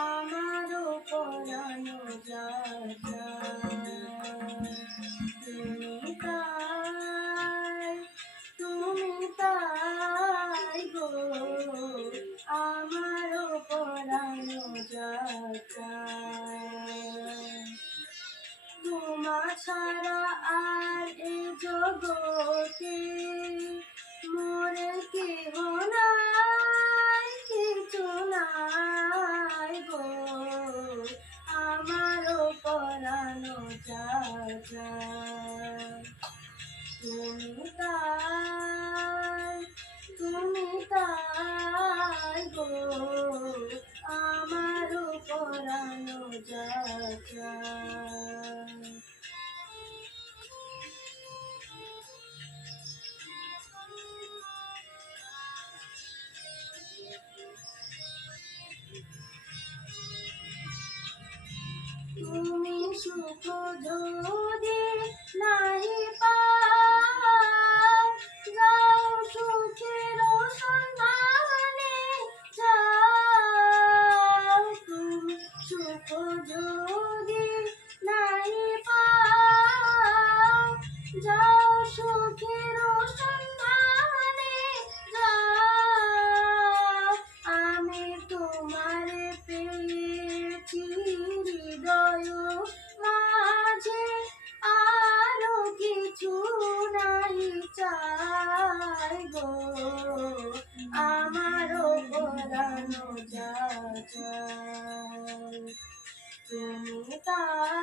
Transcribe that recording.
আমারও পরানো যাত্রা তুমি তাই, তুমি তাই গো, আমারও পরানো যাত্রা। তোমা ছাড়া আর এ জগতে মোরে কেহ নাই, কিছু নাই গো, আমারও পরানো যাত্রা। তুমি তাই, তুমি তাই গো, আমারও পরানো যাত্রা। তুমি সুখ যদি নাহি পাও, যাও সুখের সন্ধানে যাও। তুমি সুখ যদি নাহি পাও, যাও সুখের সন্ধানে যাও। আমি তোমারে পেয়েছি হৃদয় মাঝে, আরো কিছু নাই চাই গো, আমারও পরানো যাত্রা। তুমি তাই,